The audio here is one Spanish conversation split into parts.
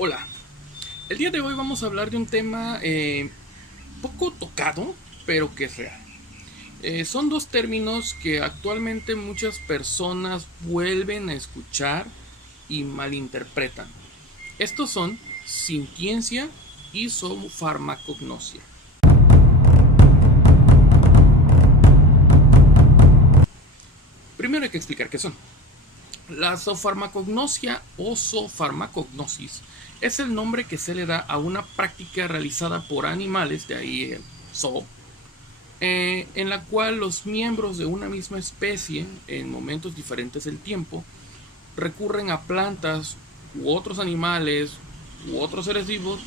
Hola, el día de hoy vamos a hablar de un tema poco tocado, pero que es real. Son dos términos que actualmente muchas personas vuelven a escuchar y malinterpretan. Estos son sintiencia y zoofarmacognosia. Primero hay que explicar qué son. La zoofarmacognosia o zoofarmacognosis es el nombre que se le da a una práctica realizada por animales, de ahí el zoo, en la cual los miembros de una misma especie, en momentos diferentes del tiempo, recurren a plantas u otros animales u otros seres vivos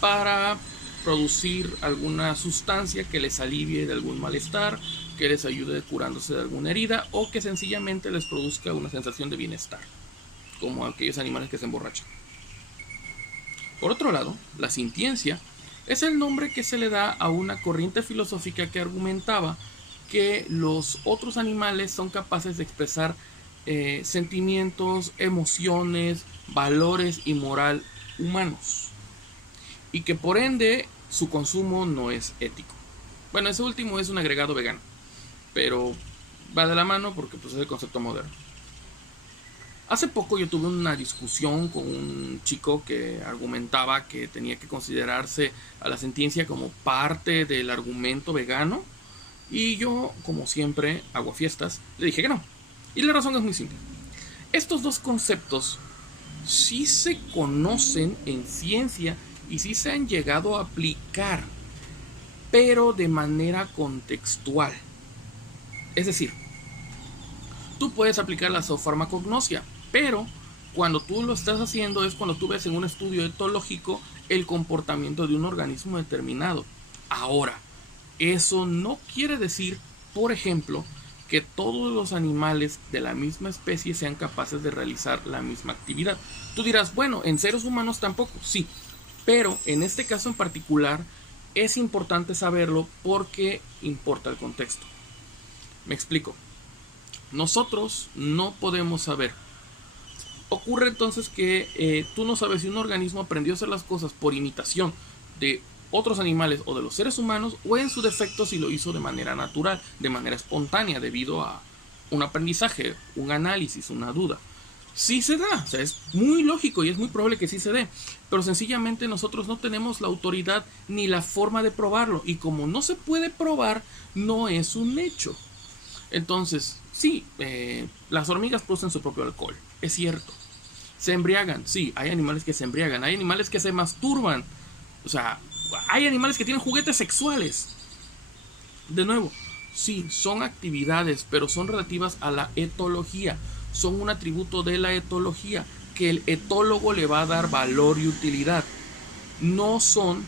para producir alguna sustancia que les alivie de algún malestar, que les ayude curándose de alguna herida o que sencillamente les produzca una sensación de bienestar, como aquellos animales que se emborrachan. Por otro lado, la sintiencia es el nombre que se le da a una corriente filosófica que argumentaba que los otros animales son capaces de expresar sentimientos, emociones, valores y moral humanos, y que por ende su consumo no es ético. Bueno, ese último es un agregado vegano, pero va de la mano porque pues, es el concepto moderno. Hace poco yo tuve una discusión con un chico que argumentaba que tenía que considerarse a la sentiencia como parte del argumento vegano, y yo, como siempre, aguafiestas, le dije que no. Y la razón es muy simple. Estos dos conceptos sí se conocen en ciencia y sí se han llegado a aplicar, pero de manera contextual. Es decir, tú puedes aplicar la zoofarmacognosia, pero cuando tú lo estás haciendo es cuando tú ves en un estudio etológico el comportamiento de un organismo determinado. Ahora, eso no quiere decir, por ejemplo, que todos los animales de la misma especie sean capaces de realizar la misma actividad. Tú dirás, bueno, en seres humanos tampoco, sí, pero en este caso en particular es importante saberlo porque importa el contexto. Me explico. Nosotros no podemos saber. Ocurre entonces que tú no sabes si un organismo aprendió a hacer las cosas por imitación de otros animales o de los seres humanos, o en su defecto si lo hizo de manera natural, de manera espontánea, debido a un aprendizaje, un análisis, una duda. Sí se da, o sea, es muy lógico y es muy probable que sí se dé, pero sencillamente nosotros no tenemos la autoridad ni la forma de probarlo, y como no se puede probar, no es un hecho. Entonces, sí, las hormigas producen su propio alcohol, es cierto. Se embriagan, sí, hay animales que se embriagan, hay animales que se masturban, o sea, hay animales que tienen juguetes sexuales. De nuevo, sí, son actividades, pero son relativas a la etología, son un atributo de la etología que el etólogo le va a dar valor y utilidad. No son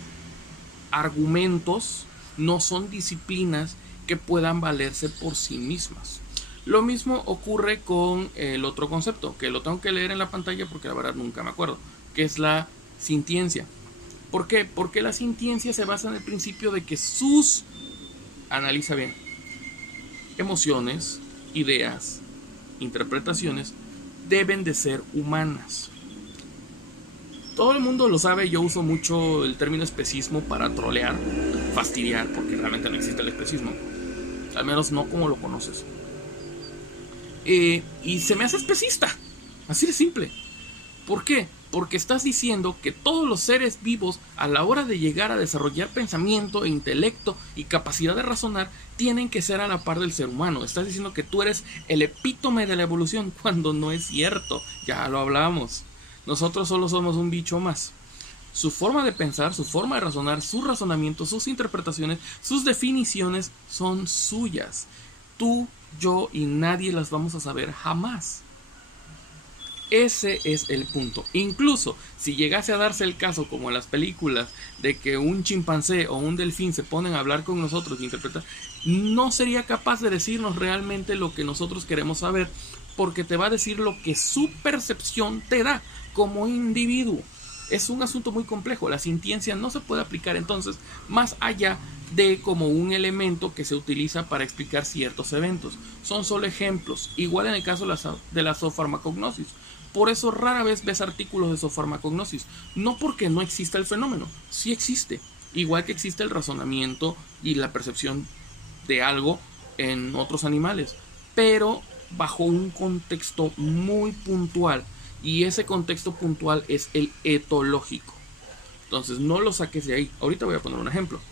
argumentos, no son disciplinas que puedan valerse por sí mismas. Lo mismo ocurre con el otro concepto, que lo tengo que leer en la pantalla porque la verdad nunca me acuerdo, que es la sintiencia. ¿Por qué? Porque la sintiencia se basa en el principio de que analiza bien, emociones, ideas, interpretaciones deben de ser humanas. Todo el mundo lo sabe, yo uso mucho el término especismo para trolear, fastidiar, porque realmente no existe el especismo, al menos no como lo conoces. Y se me hace especista, así de simple. ¿Por qué? Porque estás diciendo que todos los seres vivos, a la hora de llegar a desarrollar pensamiento e intelecto y capacidad de razonar, tienen que ser a la par del ser humano. Estás diciendo que tú eres el epítome de la evolución, cuando no es cierto. Ya lo hablamos. Nosotros solo somos un bicho más. Su forma de pensar, su forma de razonar, su razonamiento, sus interpretaciones, sus definiciones son suyas. Tú, yo y nadie las vamos a saber jamás. Ese es el punto. Incluso si llegase a darse el caso, como en las películas, de que un chimpancé o un delfín se ponen a hablar con nosotros y interpretar, no sería capaz de decirnos realmente lo que nosotros queremos saber, porque te va a decir lo que su percepción te da como individuo. Es un asunto muy complejo. La sintiencia no se puede aplicar entonces más allá de como un elemento que se utiliza para explicar ciertos eventos. Son solo ejemplos. Igual en el caso de la zoofarmacognosis. Por eso rara vez ves artículos de zoofarmacognosis. No porque no exista el fenómeno, sí existe. Igual que existe el razonamiento y la percepción de algo en otros animales, pero bajo un contexto muy puntual. Y ese contexto puntual es el etológico. Entonces no lo saques de ahí. Ahorita voy a poner un ejemplo.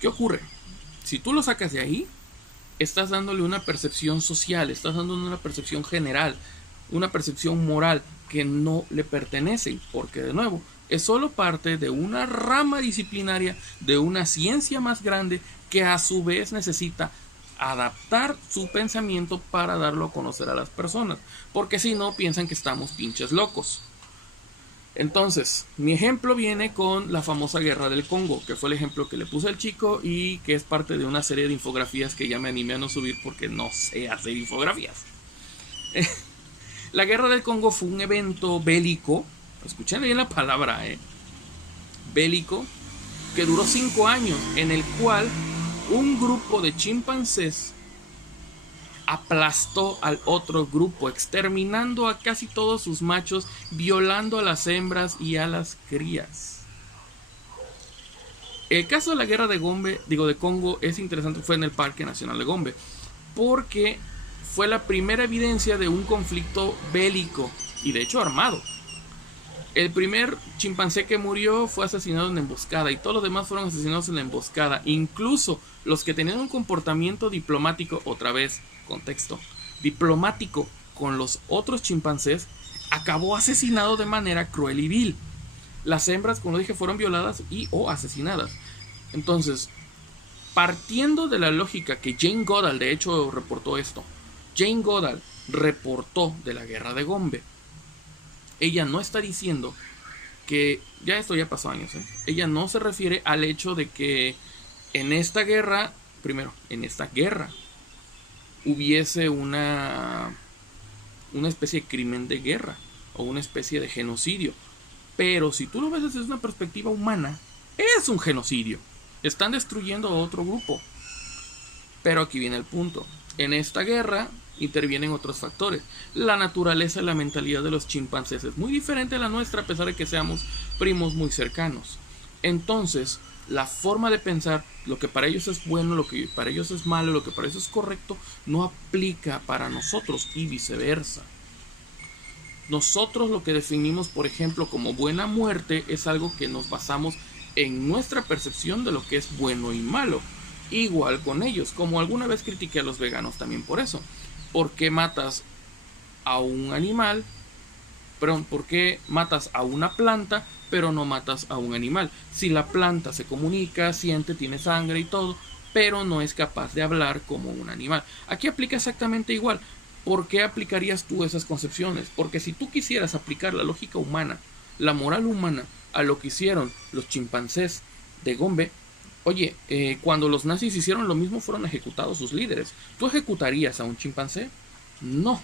¿Qué ocurre? Si tú lo sacas de ahí, estás dándole una percepción social, estás dándole una percepción general, una percepción moral que no le pertenece, porque de nuevo, es solo parte de una rama disciplinaria de una ciencia más grande que a su vez necesita adaptar su pensamiento para darlo a conocer a las personas, porque si no piensan que estamos pinches locos. Entonces, mi ejemplo viene con la famosa guerra del Congo, que fue el ejemplo que le puse al chico y que es parte de una serie de infografías que ya me animé a no subir porque no sé hacer infografías. La guerra del Congo fue un evento bélico, escuchen bien la palabra, bélico, que duró 5 años, en el cual un grupo de chimpancés aplastó al otro grupo, exterminando a casi todos sus machos, violando a las hembras y a las crías. El caso de la guerra de Congo es interesante, fue en el Parque Nacional de Gombe, porque fue la primera evidencia de un conflicto bélico y de hecho armado. El primer chimpancé que murió fue asesinado en emboscada y todos los demás fueron asesinados en emboscada. Incluso los que tenían un comportamiento diplomático, otra vez, contexto, diplomático con los otros chimpancés, acabó asesinado de manera cruel y vil. Las hembras, como dije, fueron violadas y o asesinadas. Entonces, partiendo de la lógica que Jane Goodall, de hecho, reportó esto. Jane Goodall reportó de la guerra de Gombe. Ella no está diciendo que, ya esto ya pasó años, ella no se refiere al hecho de que en esta guerra, hubiese una especie de crimen de guerra o una especie de genocidio. Pero si tú lo ves desde una perspectiva humana, es un genocidio. Están destruyendo a otro grupo. Pero aquí viene el punto. En esta guerra intervienen otros factores. La naturaleza y la mentalidad de los chimpancés es muy diferente a la nuestra, a pesar de que seamos primos muy cercanos. Entonces, la forma de pensar, lo que para ellos es bueno, lo que para ellos es malo, lo que para ellos es correcto, no aplica para nosotros y viceversa. Nosotros lo que definimos, por ejemplo, como buena muerte es algo que nos basamos en nuestra percepción de lo que es bueno y malo. Igual con ellos, como alguna vez critiqué a los veganos también por eso. ¿Por qué matas a un animal? Perdón, ¿por qué matas a una planta pero no matas a un animal? Si la planta se comunica, siente, tiene sangre y todo, pero no es capaz de hablar como un animal. Aquí aplica exactamente igual. ¿Por qué aplicarías tú esas concepciones? Porque si tú quisieras aplicar la lógica humana, la moral humana, a lo que hicieron los chimpancés de Gombe, oye, cuando los nazis hicieron lo mismo, fueron ejecutados sus líderes. ¿Tú ejecutarías a un chimpancé? No.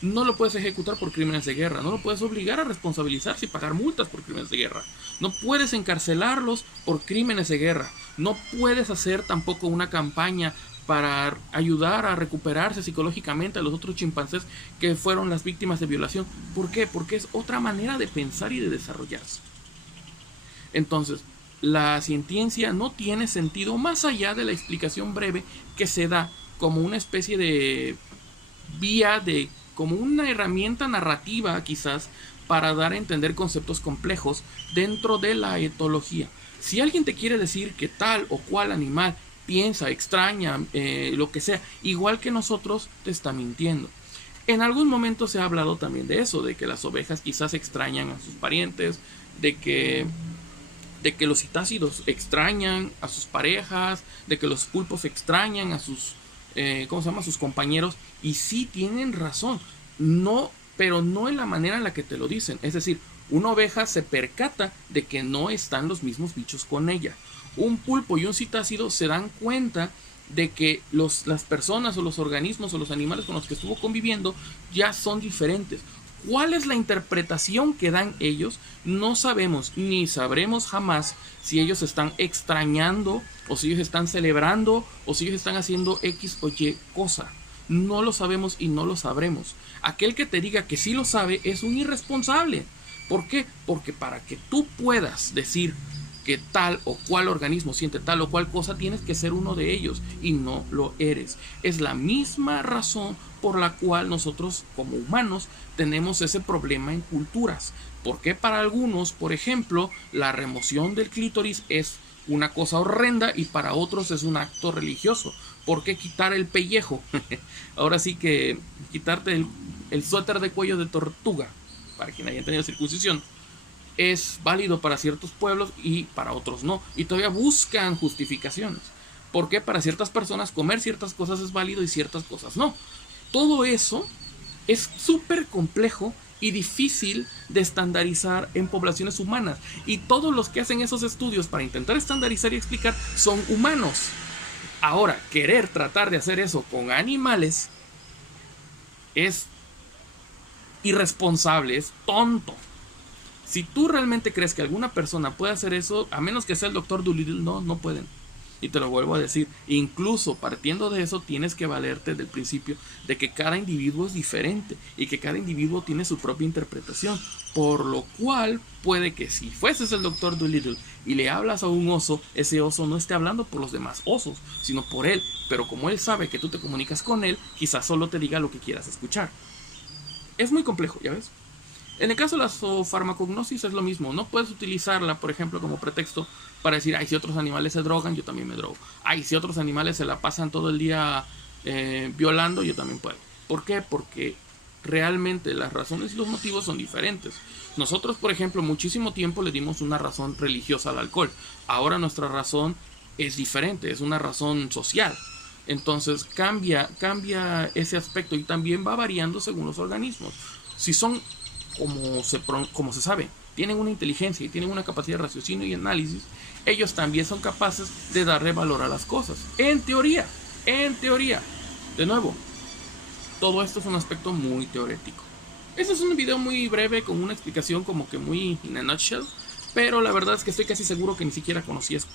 No lo puedes ejecutar por crímenes de guerra. No lo puedes obligar a responsabilizarse y pagar multas por crímenes de guerra. No puedes encarcelarlos por crímenes de guerra. No puedes hacer tampoco una campaña para ayudar a recuperarse psicológicamente a los otros chimpancés que fueron las víctimas de violación. ¿Por qué? Porque es otra manera de pensar y de desarrollarse. Entonces, la cientiencia no tiene sentido más allá de la explicación breve que se da como una especie de vía como una herramienta narrativa quizás para dar a entender conceptos complejos dentro de la etología. Si alguien te quiere decir que tal o cual animal piensa, extraña, lo que sea, igual que nosotros, te está mintiendo. En algún momento se ha hablado también de eso, de que las ovejas quizás extrañan a sus parientes, de que los citácidos extrañan a sus parejas, de que los pulpos extrañan a sus sus compañeros, y sí tienen razón, pero no en la manera en la que te lo dicen. Es decir, una oveja se percata de que no están los mismos bichos con ella. Un pulpo y un citácido se dan cuenta de que las personas o los organismos o los animales con los que estuvo conviviendo ya son diferentes. ¿Cuál es la interpretación que dan ellos? No sabemos, ni sabremos jamás si ellos están extrañando, o si ellos están celebrando, o si ellos están haciendo X o Y cosa. No lo sabemos y no lo sabremos. Aquel que te diga que sí lo sabe es un irresponsable. ¿Por qué? Porque para que tú puedas decir que tal o cual organismo siente tal o cual cosa, tienes que ser uno de ellos y no lo eres. Es la misma razón por la cual nosotros como humanos tenemos ese problema en culturas. Porque para algunos, por ejemplo, la remoción del clítoris es una cosa horrenda y para otros es un acto religioso. ¿Por qué quitar el pellejo? Ahora sí que quitarte el suéter de cuello de tortuga, para quien haya tenido circuncisión, es válido para ciertos pueblos y para otros no. Y todavía buscan justificaciones. Porque para ciertas personas comer ciertas cosas es válido y ciertas cosas no. Todo eso es súper complejo y difícil de estandarizar en poblaciones humanas. Y todos los que hacen esos estudios para intentar estandarizar y explicar son humanos. Ahora, querer tratar de hacer eso con animales es irresponsable, es tonto. Si tú realmente crees que alguna persona puede hacer eso, a menos que sea el Dr. Dolittle, no pueden. Y te lo vuelvo a decir, incluso partiendo de eso, tienes que valerte del principio de que cada individuo es diferente y que cada individuo tiene su propia interpretación. Por lo cual, puede que si fueses el Dr. Dolittle y le hablas a un oso, ese oso no esté hablando por los demás osos, sino por él. Pero como él sabe que tú te comunicas con él, quizás solo te diga lo que quieras escuchar. Es muy complejo, ¿ya ves? En el caso de la zoofarmacognosis es lo mismo. No puedes utilizarla, por ejemplo, como pretexto para decir, ay, si otros animales se drogan, yo también me drogo. Ay, si otros animales se la pasan todo el día violando, yo también puedo. ¿Por qué? Porque realmente las razones y los motivos son diferentes. Nosotros, por ejemplo, muchísimo tiempo le dimos una razón religiosa al alcohol. Ahora nuestra razón es diferente, es una razón social. Entonces cambia ese aspecto y también va variando según los organismos. Si son, como se sabe, tienen una inteligencia y tienen una capacidad de raciocinio y análisis, ellos también son capaces de darle valor a las cosas. En teoría. De nuevo, todo esto es un aspecto muy teórico. Este es un video muy breve con una explicación como que muy in a nutshell, pero la verdad es que estoy casi seguro que ni siquiera conocías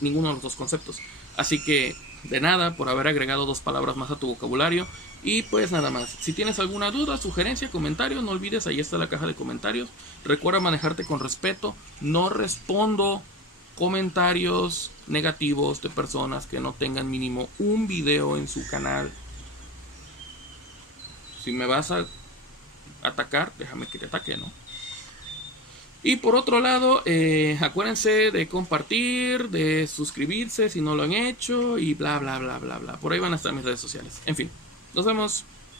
ninguno de los dos conceptos. Así que de nada por haber agregado 2 palabras más a tu vocabulario. Y pues nada más, si tienes alguna duda, sugerencia, comentario, no olvides, ahí está la caja de comentarios. Recuerda manejarte con respeto. No respondo comentarios negativos de personas que no tengan mínimo un video en su canal. Si me vas a atacar, déjame que te ataque, ¿no? Y por otro lado, acuérdense de compartir, de suscribirse si no lo han hecho y bla bla bla bla bla. Por ahí van a estar mis redes sociales. En fin, nos vemos.